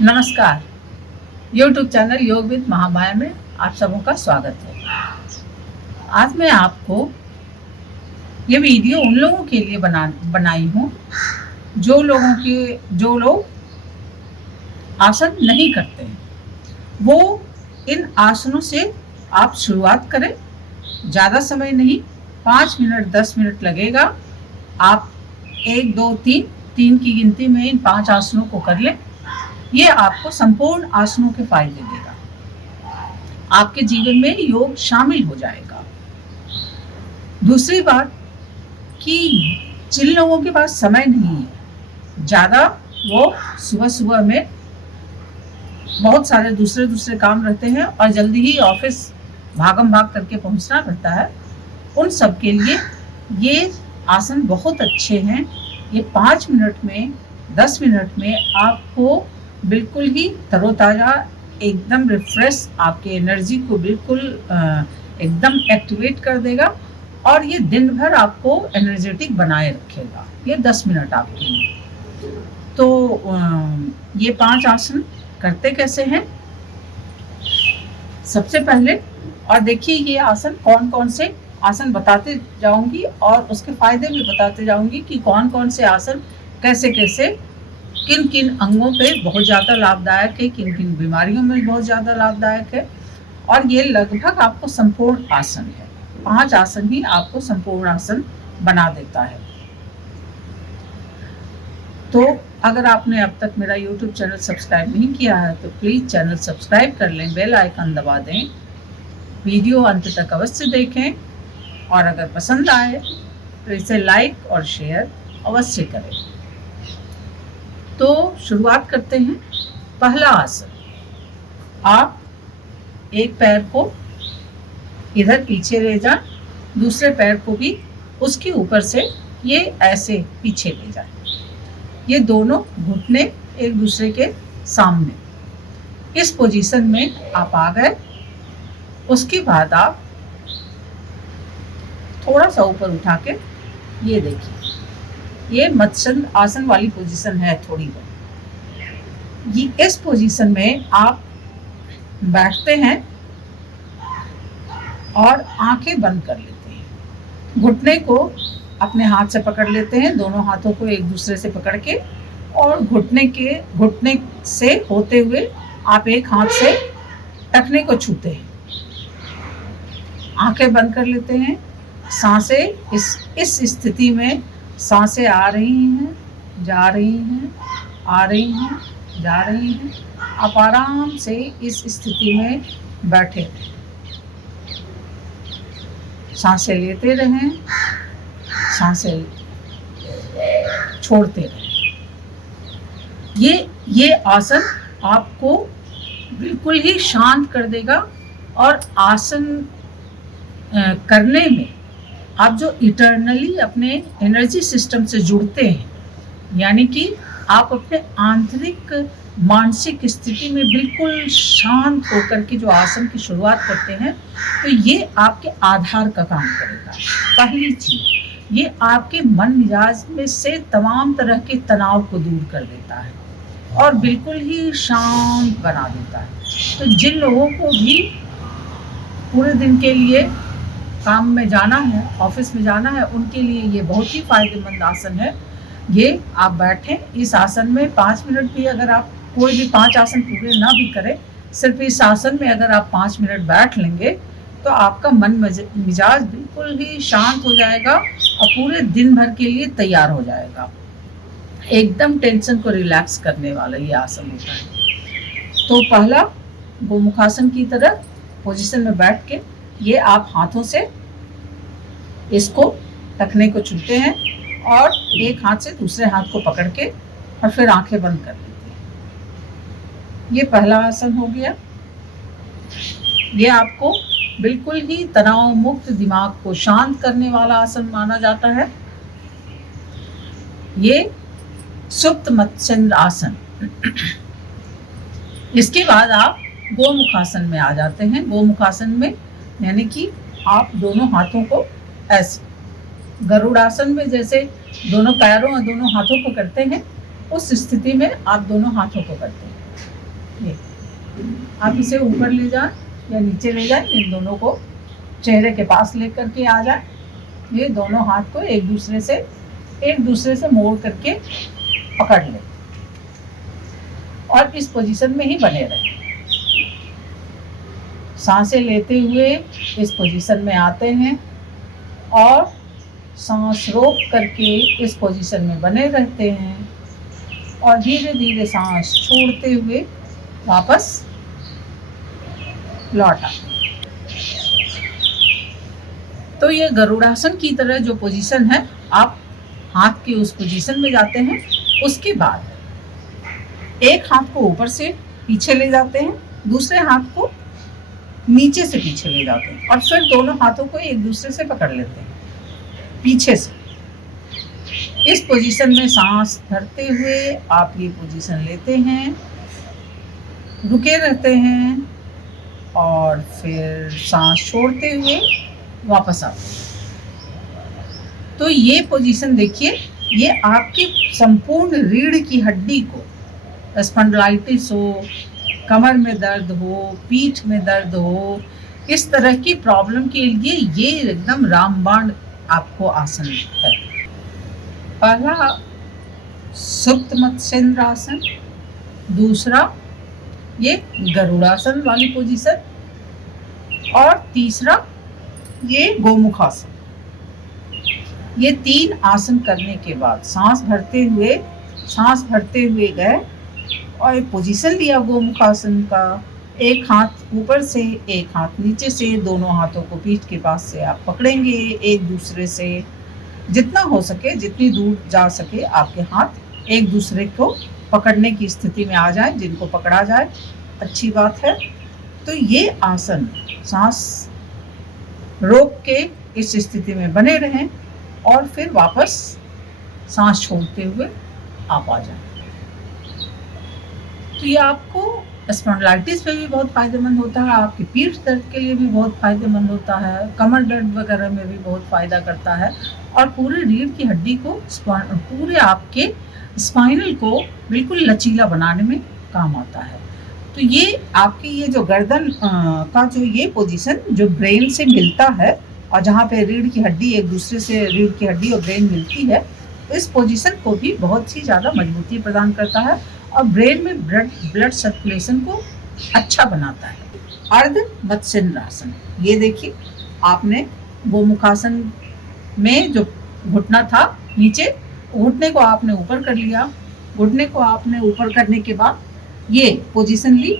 नमस्कार। YouTube channel योग with Mahamaya में आप सबों का स्वागत है। आज मैं आपको ये वीडियो उन लोगों के लिए बनाई हूँ जो लोग आसन नहीं करते हैं। वो इन आसनों से आप शुरुआत करें। ज़्यादा समय नहीं, 5 मिनट 10 मिनट लगेगा। आप 1 2 3 की गिनती में इन 5 आसनों को कर लें। ये आपको संपूर्ण आसनों के फायदे देगा। आपके जीवन में योग शामिल हो जाएगा। दूसरी बात कि जिन लोगों के पास समय नहीं है ज़्यादा, वो सुबह सुबह में बहुत सारे दूसरे काम रहते हैं और जल्दी ही ऑफिस भागम भाग करके पहुंचना रहता है, उन सब के लिए ये आसन बहुत अच्छे हैं। ये 5 मिनट में 10 मिनट में आपको बिल्कुल ही तरोताज़ा, एकदम रिफ्रेश, आपके एनर्जी को बिल्कुल एकदम एक्टिवेट कर देगा और ये दिन भर आपको एनर्जेटिक बनाए रखेगा। ये 10 मिनट आपके लिए। तो ये 5 आसन करते कैसे हैं? सबसे पहले, और देखिए ये आसन कौन कौन से आसन बताते जाऊंगी और उसके फायदे भी बताते जाऊंगी कि कौन कौन से आसन कैसे कैसे किन किन अंगों पे बहुत ज़्यादा लाभदायक है, किन किन बीमारियों में बहुत ज़्यादा लाभदायक है। और ये लगभग आपको संपूर्ण आसन है। 5 आसन ही आपको संपूर्ण आसन बना देता है। तो अगर आपने अब तक मेरा YouTube चैनल सब्सक्राइब नहीं किया है तो प्लीज़ चैनल सब्सक्राइब कर लें, बेल आइकन दबा दें, वीडियो अंत तक अवश्य देखें और अगर पसंद आए तो इसे लाइक और शेयर अवश्य करें। तो शुरुआत करते हैं। पहला आसन, आप एक पैर को इधर पीछे ले जाएं, दूसरे पैर को भी उसके ऊपर से ये ऐसे पीछे ले जाएं। ये दोनों घुटने एक दूसरे के सामने, इस पोजीशन में आप आ गए। उसके बाद आप थोड़ा सा ऊपर उठा के, ये देखिए, ये मत्स्य आसन वाली पोजीशन है थोड़ी बहुत। ये इस पोजीशन में आप बैठते हैं और आंखें बंद कर लेते हैं। घुटने को अपने हाथ से पकड़ लेते हैं, दोनों हाथों को एक दूसरे से पकड़ के, और घुटने से होते हुए आप एक हाथ से टखने को छूते हैं। आंखें बंद कर लेते हैं। सांसें इस स्थिति में सांसें आ रही हैं, जा रही हैं, आ रही हैं, जा रही हैं। आप आराम से इस स्थिति में बैठे रहें। सांसें लेते रहें, सांसें छोड़ते रहें। ये आसन आपको बिल्कुल ही शांत कर देगा और आसन करने में आप जो इटर्नली अपने एनर्जी सिस्टम से जुड़ते हैं, यानी कि आप अपने आंतरिक मानसिक स्थिति में बिल्कुल शांत होकर के जो आसन की शुरुआत करते हैं, तो ये आपके आधार का काम करेगा। पहली चीज, ये आपके मन मिजाज में से तमाम तरह के तनाव को दूर कर देता है और बिल्कुल ही शांत बना देता है। तो जिन लोगों को भी पूरे दिन के लिए काम में जाना है, ऑफिस में जाना है, उनके लिए ये बहुत ही फायदेमंद आसन है। ये आप बैठें इस आसन में 5 मिनट भी, अगर आप कोई भी 5 आसन पूरे ना भी करें, सिर्फ इस आसन में अगर आप 5 मिनट बैठ लेंगे तो आपका मन मिजाज बिल्कुल ही शांत हो जाएगा और पूरे दिन भर के लिए तैयार हो जाएगा। एकदम टेंशन को रिलैक्स करने वाला ये आसन होता है। तो पहला, गोमुखासन की तरह पोजीशन में बैठ के ये आप हाथों से इसको टखने को छूते हैं और एक हाथ से दूसरे हाथ को पकड़ के और फिर आंखें बंद कर लेते हैं। ये पहला आसन हो गया। ये आपको बिल्कुल ही तनाव मुक्त, दिमाग को शांत करने वाला आसन माना जाता है। ये सुप्त मत्स्य आसन। इसके बाद आप गोमुखासन में आ जाते हैं। गोमुखासन में यानी कि आप दोनों हाथों को ऐसे, गरुड़ासन में जैसे दोनों पैरों और दोनों हाथों को करते हैं, उस स्थिति में आप दोनों हाथों को करते हैं। ये आप इसे ऊपर ले जाएं या नीचे ले जाएं, इन दोनों को चेहरे के पास लेकर के आ जाएं। ये दोनों हाथ को एक दूसरे से मोड़ करके पकड़ लें और इस पोजीशन में ही बने रहें। सांसें लेते हुए इस पोजीशन में आते हैं और सांस रोक करके इस पोजीशन में बने रहते हैं और धीरे धीरे सांस छोड़ते हुए वापस लौट आते हैं। तो ये गरुड़ासन की तरह जो पोजीशन है, आप हाथ के उस पोजीशन में जाते हैं। उसके बाद एक हाथ को ऊपर से पीछे ले जाते हैं, दूसरे हाथ को नीचे से पीछे ले जाते हैं और फिर दोनों हाथों को एक दूसरे से पकड़ लेते हैं पीछे से। इस पोजीशन में सांस भरते हुए आप ये पोजीशन लेते हैं, रुके रहते हैं और फिर सांस छोड़ते हुए वापस आते हैं। तो ये पोजीशन देखिए, ये आपकी संपूर्ण रीढ़ की हड्डी को, स्पॉन्डिलाइटिस हो, कमर में दर्द हो, पीठ में दर्द हो, इस तरह की प्रॉब्लम के लिए ये एकदम रामबाण आपको आसन है। पहला सुप्त मत्स्येंद्र आसन, दूसरा ये गरुड़ासन वाली पोजीशन और तीसरा ये गोमुखासन। ये 3 आसन करने के बाद सांस भरते हुए गए और एक पोजीशन लिया गोमुखासन का। एक हाथ ऊपर से, एक हाथ नीचे से, दोनों हाथों को पीठ के पास से आप पकड़ेंगे एक दूसरे से। जितना हो सके, जितनी दूर जा सके आपके हाथ एक दूसरे को पकड़ने की स्थिति में आ जाए। जिनको पकड़ा जाए अच्छी बात है। तो ये आसन सांस रोक के इस स्थिति में बने रहें और फिर वापस सांस छोड़ते हुए आप आ जाएं। तो ये आपको स्पॉन्डिलाइटिस पे भी बहुत फ़ायदेमंद होता है, आपकी पीठ दर्द के लिए भी बहुत फ़ायदेमंद होता है, कमर दर्द वगैरह में भी बहुत फ़ायदा करता है और पूरे रीढ़ की हड्डी को, पूरे आपके स्पाइनल को बिल्कुल लचीला बनाने में काम आता है। तो ये आपकी ये जो गर्दन का जो ये पोजीशन जो ब्रेन से मिलता है और जहाँ पे रीढ़ की हड्डी एक दूसरे से, रीढ़ की हड्डी और ब्रेन मिलती है, इस पोजीशन को भी बहुत ही ज़्यादा मजबूती प्रदान करता है और ब्रेन में ब्लड सर्कुलेशन को अच्छा बनाता है। अर्ध मत्स्येंद्र आसन, ये देखिए आपने गोमुखासन में जो घुटना था नीचे, घुटने को आपने ऊपर कर लिया। घुटने को आपने ऊपर करने के बाद ये पोजीशन ली,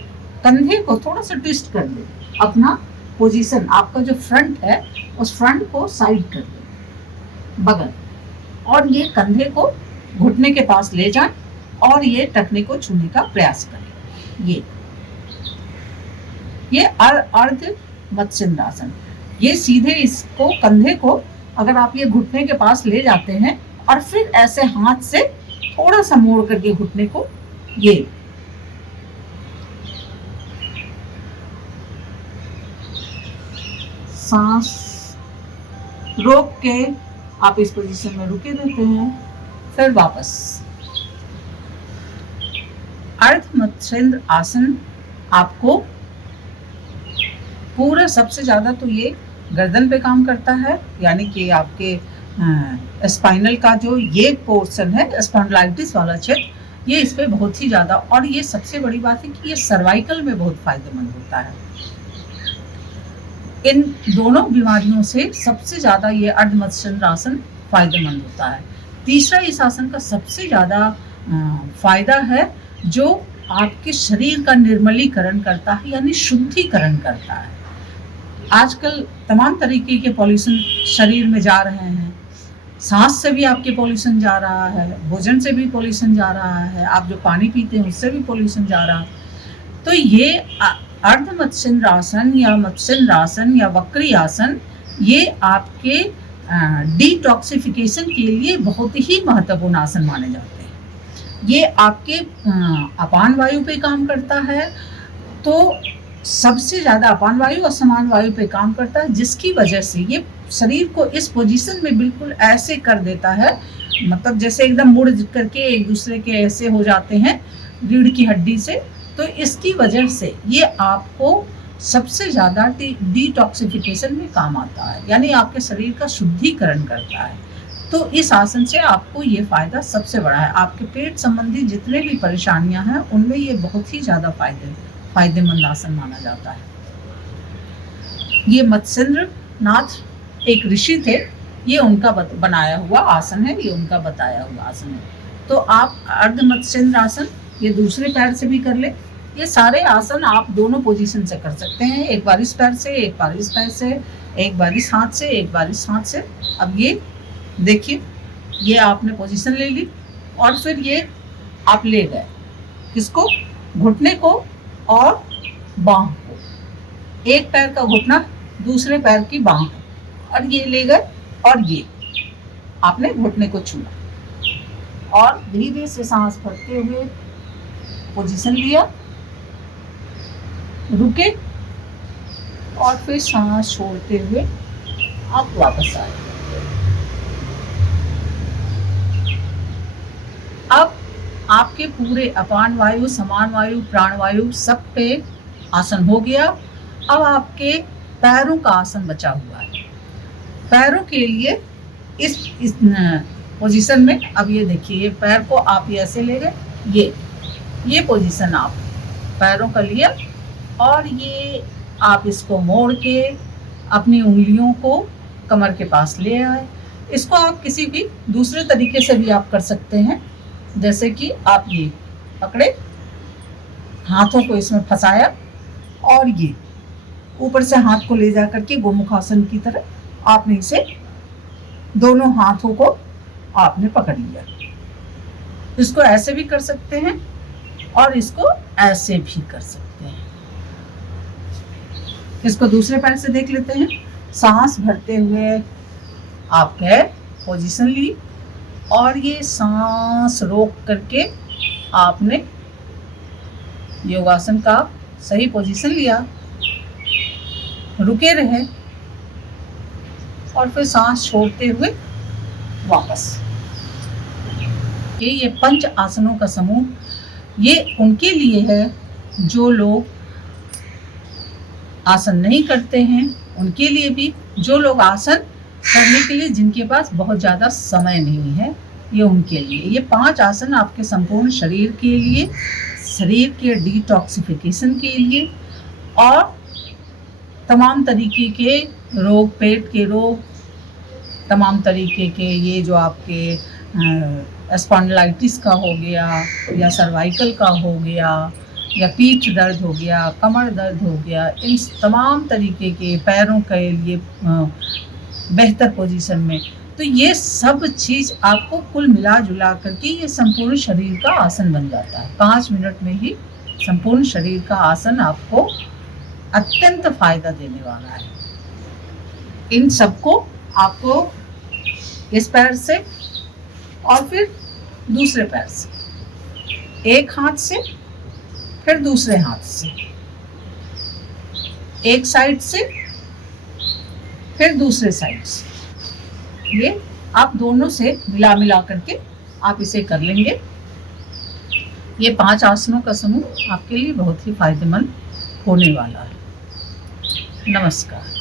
कंधे को थोड़ा सा ट्विस्ट कर ले, अपना पोजीशन आपका जो फ्रंट है उस फ्रंट को साइड कर ले बगल, और ये कंधे को घुटने के पास ले जाएं और ये टखने को छूने का प्रयास करें। ये अर्ध मत्स्येंद्र आसन। ये सीधे इसको, कंधे को अगर आप ये घुटने के पास ले जाते हैं और फिर ऐसे हाथ से थोड़ा सा मोड़ करके घुटने को ये सांस रोक के आप इस पोजीशन में रुके रहते हैं, फिर वापस। अर्ध मत्स्येंद्र आसन आपको पूरा सबसे ज़्यादा तो ये गर्दन पे काम करता है, यानी कि आपके स्पाइनल का जो ये पोर्शन है, स्पॉन्डिलाइटिस वाला क्षेत्र, ये इस पे बहुत ही ज़्यादा, और ये सबसे बड़ी बात है कि ये सर्वाइकल में बहुत फायदेमंद होता है। इन दोनों बीमारियों से सबसे ज़्यादा ये अर्ध मत्स्येंद्र आसन फायदेमंद होता है। तीसरा इस आसन का सबसे ज़्यादा फायदा है जो आपके शरीर का निर्मलीकरण करता है, यानी शुद्धिकरण करता है। आजकल तमाम तरीके के पॉल्यूशन शरीर में जा रहे हैं, सांस से भी आपके पॉल्यूशन जा रहा है, भोजन से भी पॉल्यूशन जा रहा है, आप जो पानी पीते हैं उससे भी पॉल्यूशन जा रहा है। तो ये अर्ध मत्स्येंद्र आसन या मत्स्येंद्र आसन या वक्री आसन, ये आपके डिटॉक्सिफिकेशन के लिए बहुत ही महत्वपूर्ण आसन माने जाते हैं। ये आपके अपान वायु पे काम करता है, तो सबसे ज़्यादा अपान वायु और समान वायु पे काम करता है, जिसकी वजह से ये शरीर को इस पोजीशन में बिल्कुल ऐसे कर देता है मतलब जैसे एकदम मुड़ करके एक दूसरे के ऐसे हो जाते हैं रीढ़ की हड्डी से। तो इसकी वजह से ये आपको सबसे ज़्यादा डिटॉक्सिफिकेशन में काम आता है, यानी आपके शरीर का शुद्धिकरण करता है। तो इस आसन से आपको ये फ़ायदा सबसे बड़ा है। आपके पेट संबंधी जितने भी परेशानियां हैं उनमें ये बहुत ही ज़्यादा फायदेमंद आसन माना जाता है। ये मत्स्येंद्र नाथ एक ऋषि थे, ये उनका बनाया हुआ आसन है, ये उनका बताया हुआ आसन है। तो आप अर्ध मत्स्येंद्र आसन ये दूसरे पैर से भी कर ले। ये सारे आसन आप दोनों पोजीशन से कर सकते हैं, एक बार इस पैर से, एक बार इस पैर से, एक बार इस हाथ से, एक बार इस हाथ से। अब ये देखिए, ये आपने पोजीशन ले ली और फिर ये आप ले गए किसको, घुटने को और बांह को, एक पैर का घुटना दूसरे पैर की बांह को, और ये ले गए और ये आपने घुटने को छुआ और धीरे से सांस भरते हुए पोजीशन लिया, रुके और फिर सांस छोड़ते हुए आप वापस आए। अब आपके पूरे अपान वायु, समान वायु, प्राण वायु सब पे आसन हो गया। अब आपके पैरों का आसन बचा हुआ है। पैरों के लिए इस पोजीशन में, अब ये देखिए, ये पैर को आप ऐसे ले गए, ये पोजीशन आप पैरों का लिया और ये आप इसको मोड़ के अपनी उंगलियों को कमर के पास ले आए। इसको आप किसी भी दूसरे तरीके से भी आप कर सकते हैं, जैसे कि आप ये पकड़े, हाथों को इसमें फंसाया और ये ऊपर से हाथ को ले जा करके गोमुखासन की तरह आपने इसे दोनों हाथों को आपने पकड़ लिया। इसको ऐसे भी कर सकते हैं और इसको ऐसे भी कर सकते हैं। इसको दूसरे पैर से देख लेते हैं। सांस भरते हुए आपने पोजीशन ली और ये सांस रोक करके आपने योगासन का सही पोजीशन लिया, रुके रहे और फिर सांस छोड़ते हुए वापस। ये 5 आसनों का समूह ये उनके लिए है जो लोग आसन नहीं करते हैं, उनके लिए भी, जो लोग आसन करने के लिए जिनके पास बहुत ज़्यादा समय नहीं है, ये उनके लिए। ये 5 आसन आपके संपूर्ण शरीर के लिए, शरीर के डिटॉक्सिफिकेशन के लिए और तमाम तरीके के रोग, पेट के रोग, तमाम तरीके के ये जो आपके स्पॉन्डिलाइटिस का हो गया या सर्वाइकल का हो गया या पीठ दर्द हो गया, कमर दर्द हो गया, इन तमाम तरीके के पैरों के लिए बेहतर पोजीशन में, तो ये सब चीज़ आपको कुल मिला जुला करके ये संपूर्ण शरीर का आसन बन जाता है। 5 मिनट में ही संपूर्ण शरीर का आसन आपको अत्यंत फायदा देने वाला है। इन सबको आपको इस पैर से और फिर दूसरे पैर से, एक हाथ से फिर दूसरे हाथ से, एक साइड से फिर दूसरे साइड से, ये आप दोनों से मिला करके आप इसे कर लेंगे। ये 5 आसनों का समूह आपके लिए बहुत ही फायदेमंद होने वाला है। नमस्कार।